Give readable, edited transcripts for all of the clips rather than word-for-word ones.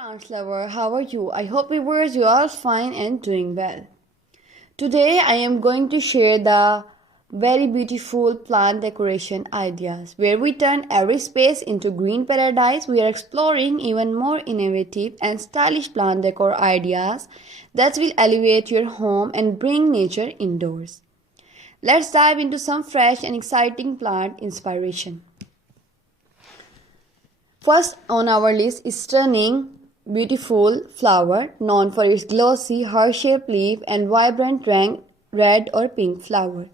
plants lover, how are you? I hope viewers you are fine and doing well. Today I am going to share the very beautiful plant decoration ideas where we turn every space into green paradise. We are exploring even more innovative and stylish plant decor ideas that will elevate your home and bring nature indoors. Let's dive into some fresh and exciting plant inspiration. First on our list is stunning, beautiful flower known for its glossy, heart-shaped leaf and vibrant red or pink flower.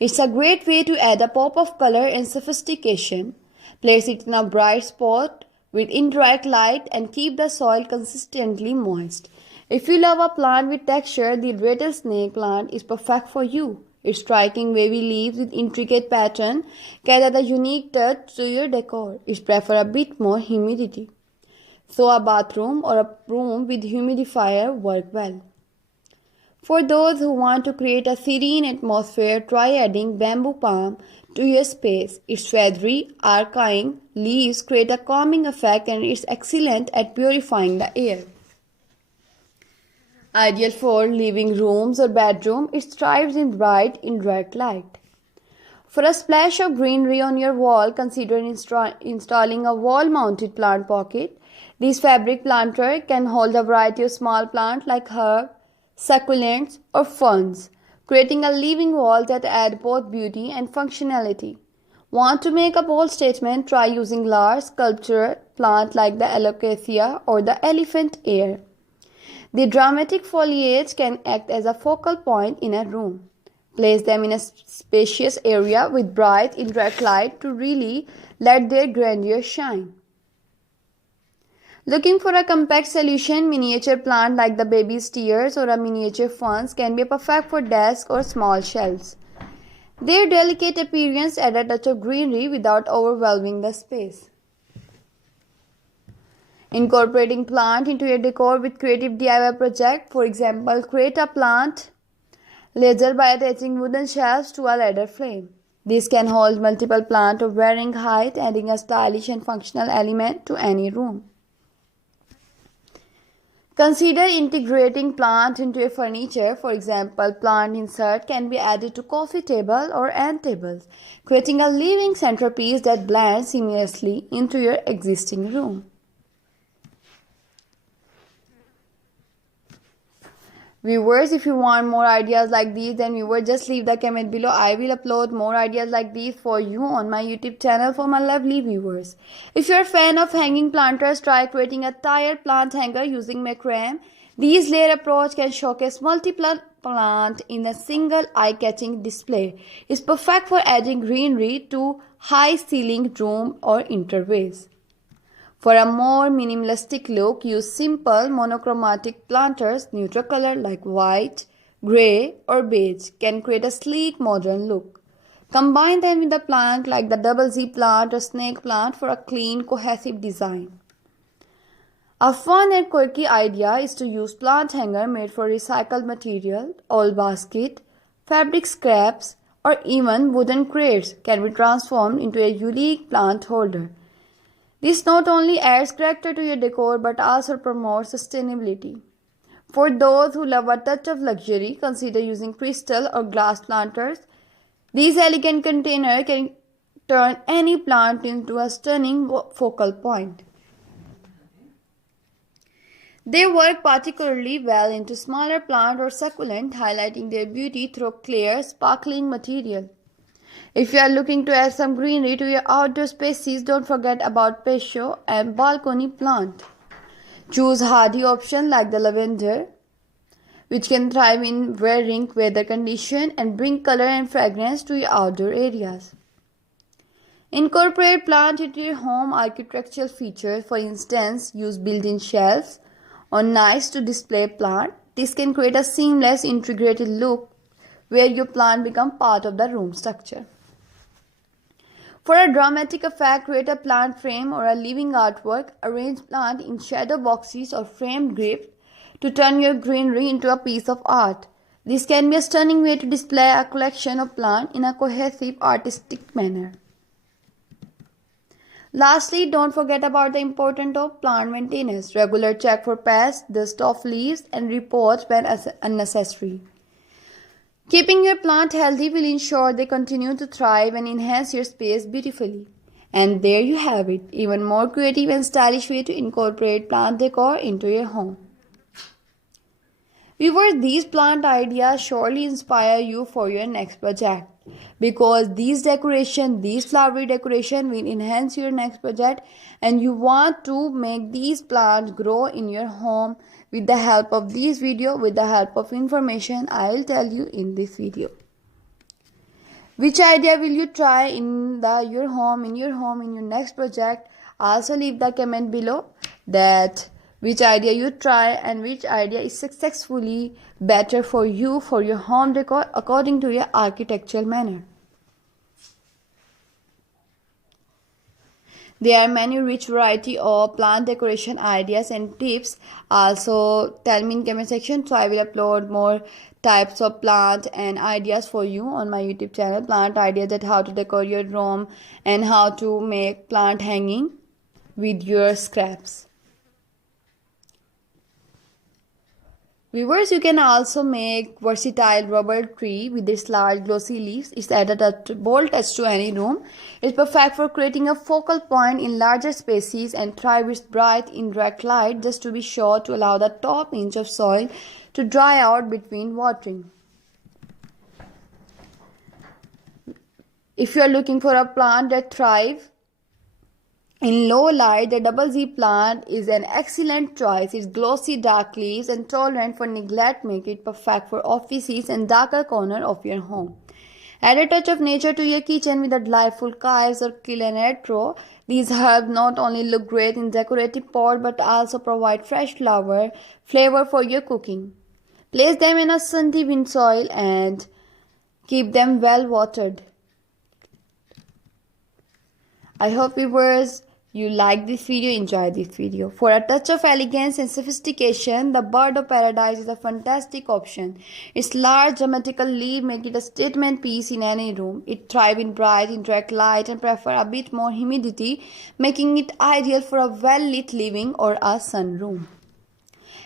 It's a great way to add a pop of color and sophistication. Place it in a bright spot with indirect light and keep the soil consistently moist. If you love a plant with texture, the rattlesnake plant is perfect for you. Its striking wavy leaves with intricate pattern can add a unique touch to your decor. It prefers a bit more humidity, so a bathroom or a room with humidifier work well. For those who want to create a serene atmosphere, try adding bamboo palm to your space. Its feathery, arcing leaves create a calming effect and it's excellent at purifying the air. Ideal for living rooms or bedroom, it thrives in bright indirect light. For a splash of greenery on your wall, consider installing a wall-mounted plant pocket. This fabric planter can hold a variety of small plants like herbs, succulents, or ferns, creating a living wall that adds both beauty and functionality. Want to make a bold statement? Try using large sculptural plants like the alocasia or the elephant ear. The dramatic foliage can act as a focal point in a room. Place them in a spacious area with bright indirect light to really let their grandeur shine. Looking for a compact solution, miniature plant like the baby steers or a miniature ferns can be perfect for desks or small shelves. Their delicate appearance adds a touch of greenery without overwhelming the space. Incorporating plant into your decor with creative DIY project. For example, create a plant ledger by attaching wooden shelves to a ladder frame. This can hold multiple plants of varying height, adding a stylish and functional element to any room. Consider integrating plant into your furniture. For example, plant insert can be added to coffee table or end tables, creating a living centerpiece that blends seamlessly into your existing room. Viewers, if you want more ideas like these, then viewers just leave the comment below. I will upload more ideas like these for you on my YouTube channel for my lovely viewers. If you are a fan of hanging planters, try creating a tiered plant hanger using macrame. This layer approach can showcase multiple plants in a single eye-catching display. It's perfect for adding greenery to high-ceilinged room or interways. For a more minimalistic look, use simple monochromatic planters. Neutral color like white, grey or beige can create a sleek modern look. Combine them with a plant like the double Z plant or snake plant for a clean, cohesive design. A fun and quirky idea is to use plant hanger made for recycled material. Old basket, fabric scraps or even wooden crates can be transformed into a unique plant holder. This not only adds character to your decor but also promotes sustainability. For those who love a touch of luxury, consider using crystal or glass planters. These elegant containers can turn any plant into a stunning focal point. They work particularly well into smaller plant or succulent, highlighting their beauty through clear, sparkling material. If you are looking to add some greenery to your outdoor spaces, don't forget about patio and balcony plant. Choose hardy options like the lavender, which can thrive in varying weather conditions and bring color and fragrance to your outdoor areas. Incorporate plant into your home architectural features. For instance, use built-in shelves or nice to display plant. This can create a seamless integrated look where your plant becomes part of the room structure. For a dramatic effect, create a plant frame or a living artwork. Arrange plant in shadow boxes or framed grips to turn your greenery into a piece of art. This can be a stunning way to display a collection of plants in a cohesive, artistic manner. Lastly, don't forget about the importance of plant maintenance. Regular check for pests, dust of leaves, and report when unnecessary. Keeping your plant healthy will ensure they continue to thrive and enhance your space beautifully. And there you have it, even more creative and stylish way to incorporate plant decor into your home. Viewers, these plant ideas surely inspire you for your next project because these flowery decoration will enhance your next project and you want to make these plants grow in your home with the help of this video, with the help of information I will tell you in this video. Which idea will you try in your home, in your next project? Also leave the comment below that which idea you try and which idea is successfully better for you for your home decor according to your architectural manner. There are many rich variety of plant decoration ideas and tips. Also tell me in comment section, so I will upload more types of plant and ideas for you on my YouTube channel. Plant ideas, that how to decor your room and how to make plant hanging with your scraps. Viewers, you can also make versatile rubber tree with its large glossy leaves. It's added a bold touch to any room. It's perfect for creating a focal point in larger spaces and thrive with bright indirect light, just to be sure to allow the top inch of soil to dry out between watering. If you are looking for a plant that thrives in low light, the double Z plant is an excellent choice. Its glossy dark leaves and tolerant for neglect make it perfect for offices and darker corner of your home. Add a touch of nature to your kitchen with a delightful chives or cilantro. These herbs not only look great in decorative pot but also provide fresh flavor for your cooking. Place them in a sandy wind soil and keep them well watered. I hope viewers you like this video, enjoy this video. For a touch of elegance and sophistication, the bird of paradise is a fantastic option. Its large geometrical leaf make it a statement piece in any room. It thrives in bright, indirect light and prefer a bit more humidity, making it ideal for a well-lit living or a sunroom.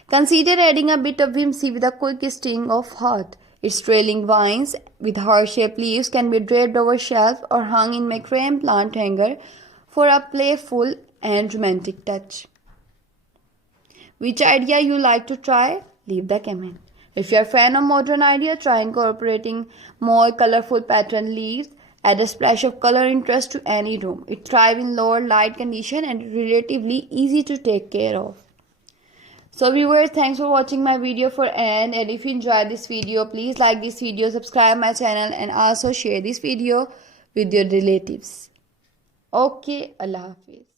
Consider adding a bit of whimsy with a quick sting of heart. Its trailing vines with heart-shaped leaves can be draped over shelves or hung in macrame plant hanger for a playful and romantic touch. Which idea you like to try? Leave the comment. If you are a fan of modern idea, try incorporating more colorful pattern leaves. Add a splash of color interest to any room. It thrives in lower light condition and is relatively easy to take care of. So viewers, thanks for watching my video for end, and if you enjoyed this video, please like this video, subscribe my channel and also share this video with your relatives. Okay, Allah Hafiz.